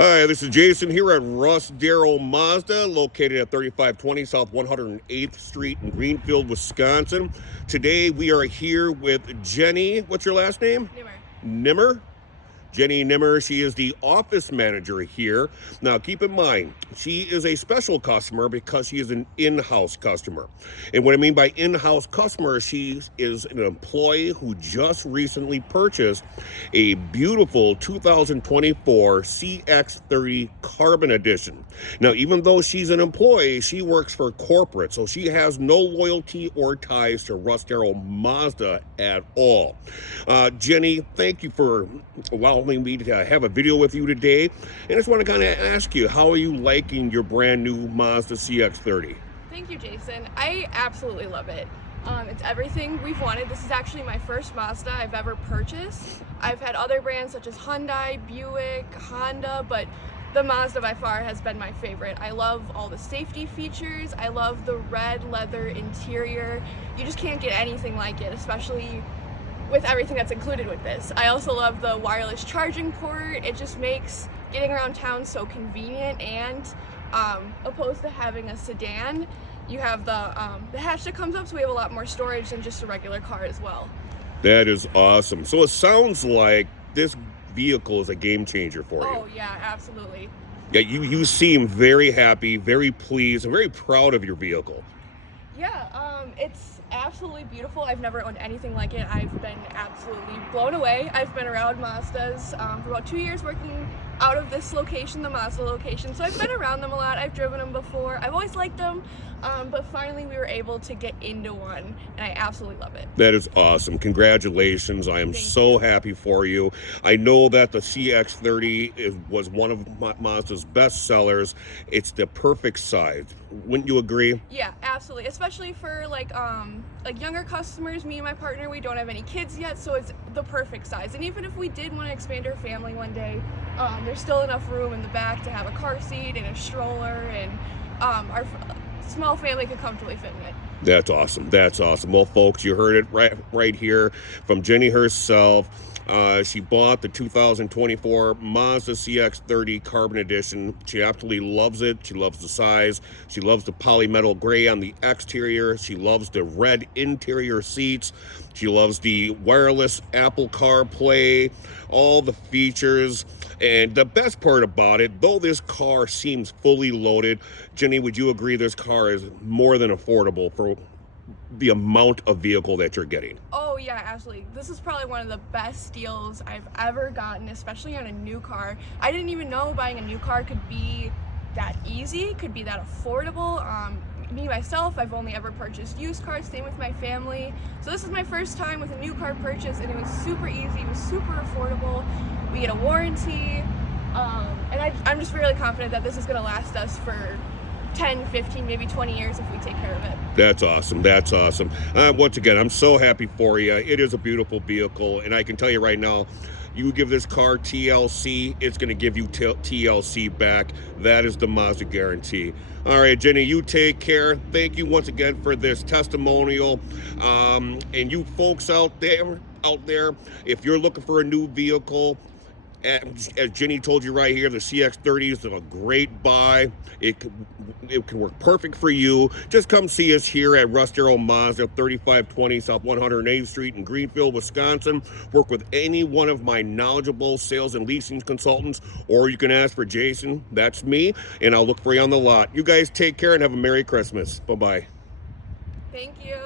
Hi, this is Jason here at Russ Darrow Mazda, located at 3520 South 108th Street in Greenfield, Wisconsin. Today we are here with Jenny. What's your last name? Nimmer. Nimmer? Jenny Nimmer, she is the office manager here. Now, keep in mind, she is a special customer because she is an in-house customer. And what I mean by in-house customer, she is an employee who just recently purchased a beautiful 2024 CX-30 Carbon Edition. Now, even though she's an employee, she works for corporate, so she has no loyalty or ties to Russ Darrow Mazda at all. Jenny, thank you for allowing me to have a video with you today. And I just want to kind of ask you, how are you liking your brand new Mazda CX-30? Thank you, Jason. I absolutely love it. It's everything we've wanted. This is actually my first Mazda I've ever purchased. I've had other brands such as Hyundai, Buick, Honda, but the Mazda by far has been my favorite. I love all the safety features. I love the red leather interior. You just can't get anything like it, especially with everything that's included with this. I also love the wireless charging port. It just makes getting around town so convenient, and opposed to having a sedan, you have the hatch that comes up, so we have a lot more storage than just a regular car as well. That is awesome. So it sounds like this vehicle is a game changer for you. Oh yeah, absolutely. Yeah, you seem very happy, very pleased, and very proud of your vehicle. Yeah, it's absolutely beautiful. I've never owned anything like it. I've been absolutely blown away. I've been around Mazdas for about 2 years working out of this location, the Mazda location. So I've been around them a lot. I've driven them before. I've always liked them, but finally we were able to get into one, and I absolutely love it. That is awesome. Congratulations. I am so happy for you. I know that the CX-30 was one of Mazda's best sellers. It's the perfect size. Wouldn't you agree? Yeah, absolutely. Especially for like younger customers. Me and my partner, we don't have any kids yet, so it's the perfect size. And even if we did want to expand our family one day, there's still enough room in the back to have a car seat and a stroller, and our small family could comfortably fit in it. That's awesome. That's awesome. Well, folks, you heard it right here from Jenny herself. She bought the 2024 Mazda CX-30 Carbon Edition. She absolutely loves it. She loves the size. She loves the polymetal gray on the exterior. She loves the red interior seats. She loves the wireless Apple CarPlay, all the features. And the best part about it, though this car seems fully loaded, Jenny, would you agree this car is more than affordable for the amount of vehicle that you're getting? Oh yeah, absolutely. This is probably one of the best deals I've ever gotten, especially on a new car. I didn't even know buying a new car could be that easy, could be that affordable. Me myself, I've only ever purchased used cars, same with my family. So this is my first time with a new car purchase, and it was super easy, it was super affordable. We get a warranty, and I'm just really confident that this is gonna last us for 10, 15, maybe 20 years if we take care of it. That's awesome. That's awesome. Once again, I'm so happy for you. It is a beautiful vehicle, and I can tell you right now, you give this car TLC, it's going to give you TLC back. That is the Mazda guarantee. All right, Jenny, you take care. Thank you once again for this testimonial. And you folks out there, if you're looking for a new vehicle, as Jenny told you right here, the CX-30 is a great buy. It can work perfect for you. Just come see us here at Russ Darrow Mazda, 3520 South 108th Street in Greenfield, Wisconsin. Work with any one of my knowledgeable sales and leasing consultants, or you can ask for Jason. That's me, and I'll look for you on the lot. You guys take care and have a Merry Christmas. Bye-bye. Thank you.